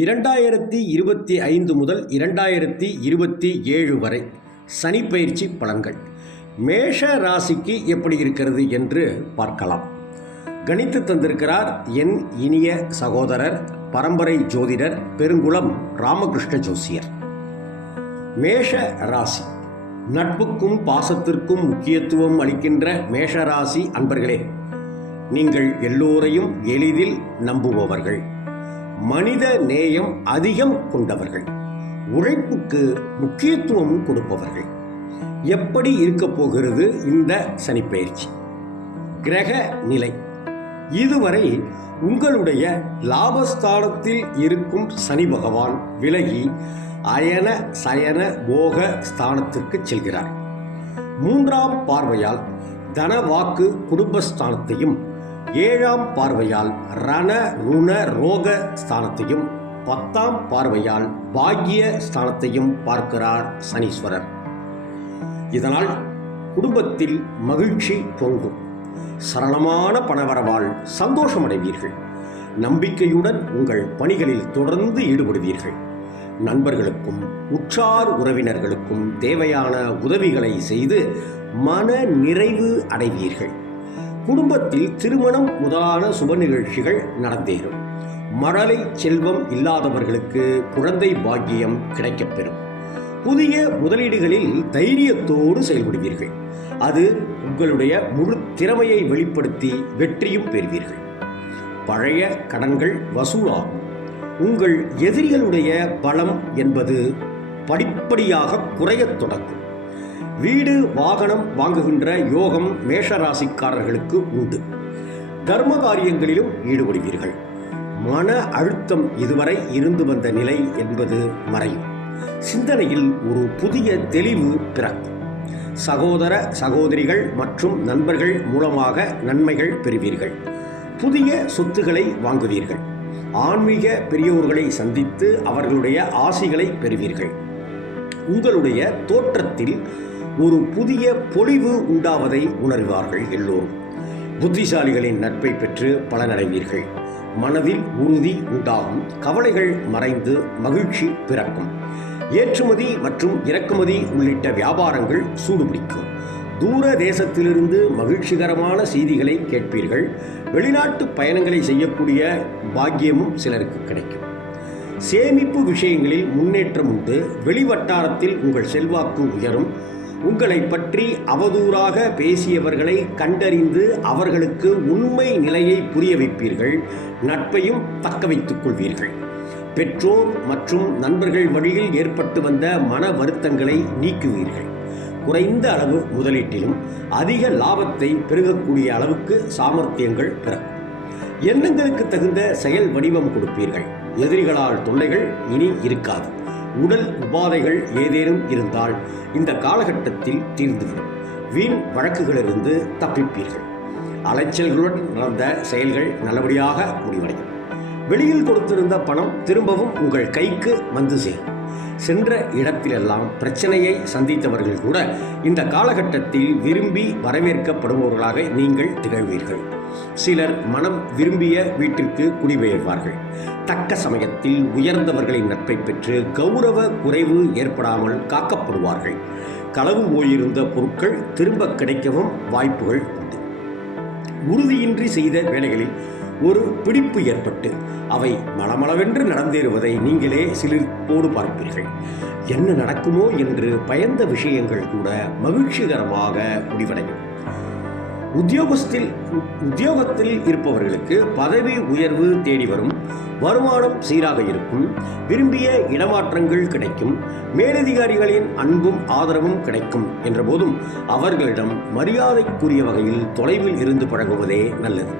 2025 முதல் 2027 வரை சனி பயிற்சி பலன்கள் மேஷ ராசிக்கு எப்படி இருக்கிறது என்று பார்க்கலாம். கணித்து தந்திருக்கிறார் என் இனிய சகோதரர் பரம்பரை ஜோதிடர் பெருங்குளம் ராமகிருஷ்ண ஜோசியர். மேஷ ராசி நட்புக்கும் பாசத்திற்கும் முக்கியத்துவம் அளிக்கின்ற மேஷராசி அன்பர்களே, நீங்கள் எல்லோரையும் எளிதில் நம்புபவர்கள், மனித நேயம் அதிகம் கொண்டவர்கள், உழைப்புக்கு முக்கியத்துவம் கொடுப்பவர்கள். எப்படி இருக்க போகிறது இந்த சனிப்பெயர்ச்சி? கிரக நிலை இதுவரை உங்களுடைய லாபஸ்தானத்தில் இருக்கும் சனி பகவான் விலகி அயன சயன போக ஸ்தானத்திற்கு செல்கிறார். 3ஆம் பார்வையால் தனவாக்கு குடும்பஸ்தானத்தையும் 7ஆம் பார்வையால் ரண ருண ரோக ஸ்தானத்தையும் 10ஆம் பார்வையால் பாக்கிய ஸ்தானத்தையும் பார்க்கிறார் சனீஸ்வரர். இதனால் குடும்பத்தில் மகிழ்ச்சி பொங்கும். சரளமான பணவரவால் சந்தோஷமடைவீர்கள். நம்பிக்கையுடன் உங்கள் பணிகளில் தொடர்ந்து ஈடுபடுவீர்கள். நண்பர்களுக்கும் உற்றார் உறவினர்களுக்கும் தேவையான உதவிகளை செய்து மன நிறைவு அடைவீர்கள். குடும்பத்தில் திருமணம் முதலான சுப நிகழ்ச்சிகள் நடந்தேறும். மழலை செல்வம் இல்லாதவர்களுக்கு குழந்தை பாக்கியம் கிடைக்கப்பெறும். புதிய முதலீடுகளில் தைரியத்தோடு செயல்படுவீர்கள். அது உங்களுடைய முழு திறமையை வெளிப்படுத்தி வெற்றியும் பெறுவீர்கள். பழைய கடன்கள் வசூலாகும். உங்கள் எதிரிகளுடைய பலம் என்பது படிப்படியாக குறையத் தொடங்கும். வீடு வாகனம் வாங்குகின்ற யோகம் மேஷராசிக்காரர்களுக்கு உண்டு. தர்ம காரியங்களிலும் ஈடுபடுவீர்கள். மன அழுத்தம் இதுவரை இருந்து வந்த நிலை என்பது மறையும். சிந்தனையில் ஒரு புதிய தெளிவு பிறக்கும். சகோதர சகோதரிகள் மற்றும் நண்பர்கள் மூலமாக நன்மைகள் பெறுவீர்கள். புதிய சொத்துக்களை வாங்குவீர்கள். ஆன்மீக பெரியோர்களை சந்தித்து அவர்களுடைய ஆசிகளை பெறுவீர்கள். உங்களுடைய தோற்றத்தில் ஒரு புதிய பொலிவு உண்டாவதை உணர்வார்கள் எல்லோரும். புத்திசாலிகளின் நட்பை பெற்று பலனடைவீர்கள். மனதில் உறுதி உண்டாகும். கவலைகள் மறைந்து மகிழ்ச்சி பிறக்கும். ஏற்றுமதி மற்றும் இறக்குமதி உள்ளிட்ட வியாபாரங்கள் சூடுபிடிக்கும். தூர தேசத்திலிருந்து மகிழ்ச்சிகரமான செய்திகளை கேட்பீர்கள். வெளிநாட்டு பயணங்களை செய்யக்கூடிய பாக்கியமும் சிலருக்கு கிடைக்கும். சேமிப்பு விஷயங்களில் முன்னேற்றம் உண்டு. வெளிவட்டாரத்தில் உங்கள் செல்வாக்கு உயரும். உங்களை பற்றி அவதூறாக பேசியவர்களை கண்டறிந்து அவர்களுக்கு உண்மை நிலையை புரிய வைப்பீர்கள். நட்பையும் தக்க வைத்துக் கொள்வீர்கள். பெற்றோர் மற்றும் நண்பர்கள் வழியில் ஏற்பட்டு வந்த மன வருத்தங்களை நீக்குவீர்கள். குறைந்த அளவு முதலீட்டிலும் அதிக லாபத்தை பெருகக்கூடிய அளவுக்கு சாமர்த்தியங்கள் பிறக்கும். எண்ணங்களுக்கு தகுந்த செயல் வடிவம் கொடுப்பீர்கள். எதிரிகளால் தொல்லைகள் இனி இருக்காது. உடல் உபாதைகள் ஏதேனும் இருந்தால் இந்த காலகட்டத்தில் தீர்ந்துவிடும். வீண் வழக்குகளிலிருந்து தப்பிப்பீர்கள். அலைச்சல்களுடன் நடந்த செயல்கள் நல்லபடியாக முடிவடையும். வெளியில் கொடுத்திருந்த பணம் திரும்பவும் உங்கள் கைக்கு வந்து சேரும். சென்ற இடத்திலெல்லாம் பிரச்சனையை சந்தித்தவர்கள் கூட இந்த காலகட்டத்தில் விரும்பி வரவேற்கப்படுபவர்களாக நீங்கள் திகழ்வீர்கள். சிலர் மனம் விரும்பிய வீட்டிற்கு குடிபெயர்வார்கள். தக்க சமயத்தில் உயர்ந்தவர்களின் நட்பை பெற்று கௌரவ குறைவு ஏற்படாமல் காக்கப்படுவார்கள். களவு போயிருந்த பொருட்கள் திரும்ப கிடைக்கவும் வாய்ப்புகள் உண்டு. உறுதியின்றி செய்த வேலைகளில் ஒரு பிடிப்பு ஏற்பட்டு அவை மளமளவென்று நடந்தேறுவதை நீங்களே சிலிர்ப்போடு பார்ப்பீர்கள். என்ன நடக்குமோ என்று பயந்த விஷயங்கள் கூட மகிழ்ச்சிகரமாக முடிவடையும். உத்தியோகத்தில் இருப்பவர்களுக்கு பதவி உயர்வு தேடி வரும். வருமானம் சீராக இருக்கும். விரும்பிய இடமாற்றங்கள் கிடைக்கும். மேலதிகாரிகளின் அன்பும் ஆதரவும் கிடைக்கும் என்ற போதும் அவர்களிடம் மரியாதைக்குரிய வகையில் தொலைவில் இருந்து பழகுவதே நல்லது.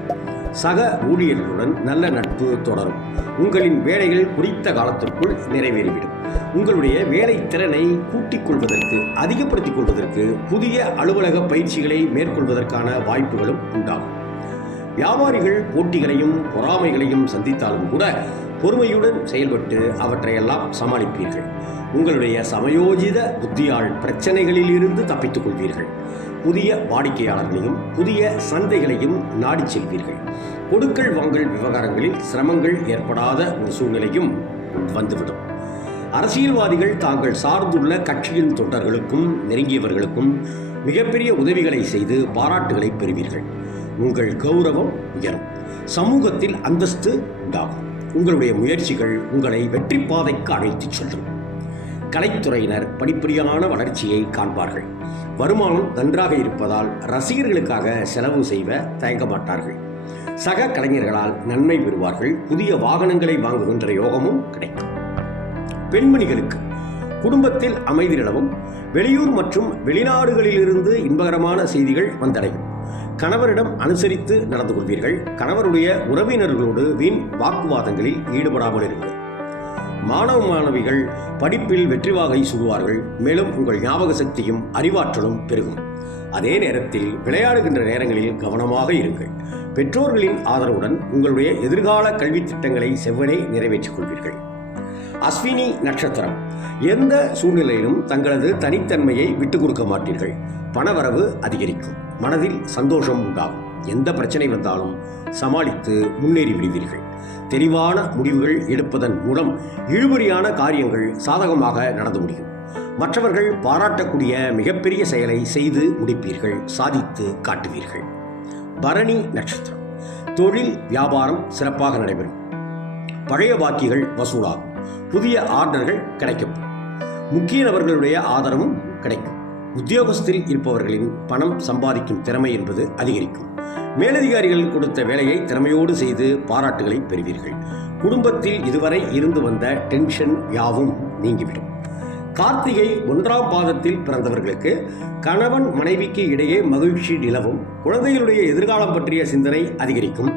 சக ஊழியர்களுடன் நல்ல நட்பு தொடரும். உங்களின் வேலைகள் குறித்த காலத்திற்குள் நிறைவேறிவிடும். உங்களுடைய வேலை திறனை கூட்டிக் கொள்வதற்கு அதிகப்படுத்திக் கொள்வதற்கு புதிய அலுவலக பயிற்சிகளை மேற்கொள்வதற்கான வாய்ப்புகளும் உண்டாகும். வியாபாரிகள் போட்டிகளையும் பொறாமைகளையும் சந்தித்தாலும் கூட பொறுமையுடன் செயல்பட்டு அவற்றையெல்லாம் சமாளிப்பீர்கள். உங்களுடைய சமயோஜித புத்தியால் பிரச்சனைகளில் இருந்து தப்பித்துக் கொள்வீர்கள். புதிய வாடிக்கையாளர்களையும் புதிய சந்தைகளையும் நாடிச் செல்வீர்கள். கொடுக்கல் வாங்கல் விவகாரங்களில் சிரமங்கள் ஏற்படாத ஒரு சூழ்நிலையும் வந்துவிடும். அரசியல்வாதிகள் தாங்கள் சார்ந்துள்ள கட்சியின் தொண்டர்களுக்கும் நெருங்கியவர்களுக்கும் மிகப்பெரிய உதவிகளை செய்து பாராட்டுகளை பெறுவீர்கள். உங்கள் கௌரவம் உயரும். சமூகத்தில் அந்தஸ்து உண்டாகும். உங்களுடைய முயற்சிகள் உங்களை வெற்றி பாதைக்கு அழைத்துச் செல்லும். கலைத்துறையினர் படிப்படியான வளர்ச்சியை காண்பார்கள். வருமானம் நன்றாக இருப்பதால் ரசிகர்களுக்காக செலவு செய்ய தயங்க மாட்டார்கள். சக கலைஞர்களால் நன்மை பெறுவார்கள். புதிய வாகனங்களை வாங்குகின்ற யோகமும் கிடைக்கும். பெண்மணிகளுக்கு குடும்பத்தில் அமைதி நிலவும். வெளியூர் மற்றும் வெளிநாடுகளிலிருந்து இன்பகரமான செய்திகள் வந்தடையும். கணவரிடம் அனுசரித்து நடந்து கொள்வீர்கள். கணவருடைய உறவினர்களோடு வீண் வாக்குவாதங்களில் ஈடுபடாமல் இருங்கள். மாணவ மாணவிகள் படிப்பில் வெற்றி வாகை சூடுவார்கள். மேலும் உங்கள் ஞாபக சக்தியும் அறிவாற்றலும் பெருகும். அதே நேரத்தில் விளையாடுகின்ற நேரங்களில் கவனமாக இருங்கள். பெற்றோர்களின் ஆதரவுடன் உங்களுடைய எதிர்கால கல்வி திட்டங்களை செவ்வனே நிறைவேற்றிக் கொள்வீர்கள். அஸ்வினி நட்சத்திரம். எந்த சூழ்நிலையிலும் தங்களது தனித்தன்மையை விட்டுக் கொடுக்க மாட்டீர்கள். பணவரவு அதிகரிக்கும். மனதில் சந்தோஷம் உண்டாகும். எந்த பிரச்சனை வந்தாலும் சமாளித்து முன்னேறி விடுவீர்கள். தெளிவான முடிவுகள் எடுப்பதன் மூலம் இழுபறியான காரியங்கள் சாதகமாக நடந்து முடியும். மற்றவர்கள் பாராட்டக்கூடிய மிகப்பெரிய செயலை செய்து முடிப்பீர்கள். சாதித்து காட்டுவீர்கள். பரணி நட்சத்திரம். தொழில் வியாபாரம் சிறப்பாக நடைபெறும். பழைய பாக்கிகள் வசூலாகும். புதிய ஆர்டர்கள் கிடைக்கப்படும். முக்கிய நபர்களுடைய ஆதரவும் கிடைக்கும். உத்தியோகத்தில் இருப்பவர்களின் பணம் சம்பாதிக்கும் திறமை என்பது அதிகரிக்கும். மேலதிகாரிகள் கொடுத்த வேலையை திறமையோடு செய்து பாராட்டுகளை பெறுவீர்கள். குடும்பத்தில் இதுவரை இருந்து வந்த டென்ஷன் யாவும் நீங்கிவிடும். கார்த்திகை 1ஆம் பாதத்தில் பிறந்தவர்களுக்கு கணவன் மனைவிக்கு இடையே மகிழ்ச்சி நிலவும். குழந்தைகளுடைய எதிர்காலம் பற்றிய சிந்தனை அதிகரிக்கும்.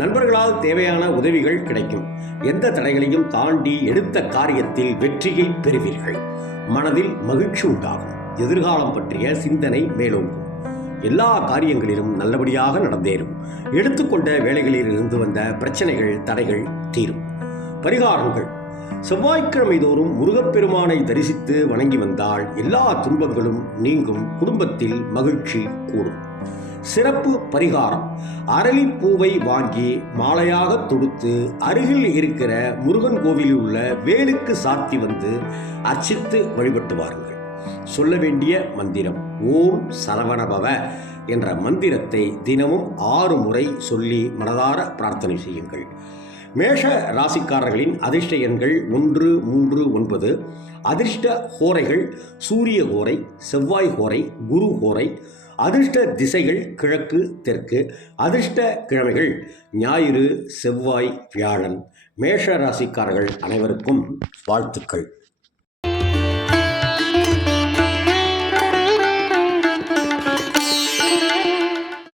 நண்பர்களால் தேவையான உதவிகள் கிடைக்கும். எந்த தடைகளையும் தாண்டி எடுத்த காரியத்தில் வெற்றியை பெறுவீர்கள். மனதில் மகிழ்ச்சி உண்டாகும். எதிர்காலம் பற்றிய சிந்தனை மேலோங்கும். எல்லா காரியங்களிலும் நல்லபடியாக நடந்தேறும். எடுத்துக்கொண்ட வேலைகளில் இருந்து வந்த பிரச்சனைகள் தடைகள் தீரும். பரிகாரங்கள். செவ்வாய்க்கிழமை தோறும் முருகப்பெருமானை தரிசித்து வணங்கி வந்தால் எல்லா துன்பங்களும் நீங்கும். குடும்பத்தில் மகிழ்ச்சி கூடும். சிறப்பு பரிகாரம். அரளிப்பூவை வாங்கி மாலையாக தொடுத்து அருகில் இருக்கிற முருகன் கோவிலில் உள்ள வேலுக்கு சாத்தி வந்து அர்ச்சித்து வழிபட்டு வாருங்கள். சொல்ல வேண்டிய மந்திரம் ஓம் சரவணபவ என்ற மந்திரத்தை தினமும் 6 முறை சொல்லி மனதார பிரார்த்தனை செய்யுங்கள். மேஷ ராசிக்காரர்களின் அதிர்ஷ்ட எண்கள் 1, 3, 9. அதிர்ஷ்ட ஹோரைகள் சூரிய ஹோரை, செவ்வாய் ஹோரை, குரு ஹோரை. அதிர்ஷ்ட திசைகள் கிழக்கு தெற்கு. அதிர்ஷ்ட கிழமைகள் ஞாயிறு செவ்வாய் வியாழன். மேஷ ராசிக்காரர்கள் அனைவருக்கும் வாழ்த்துக்கள்.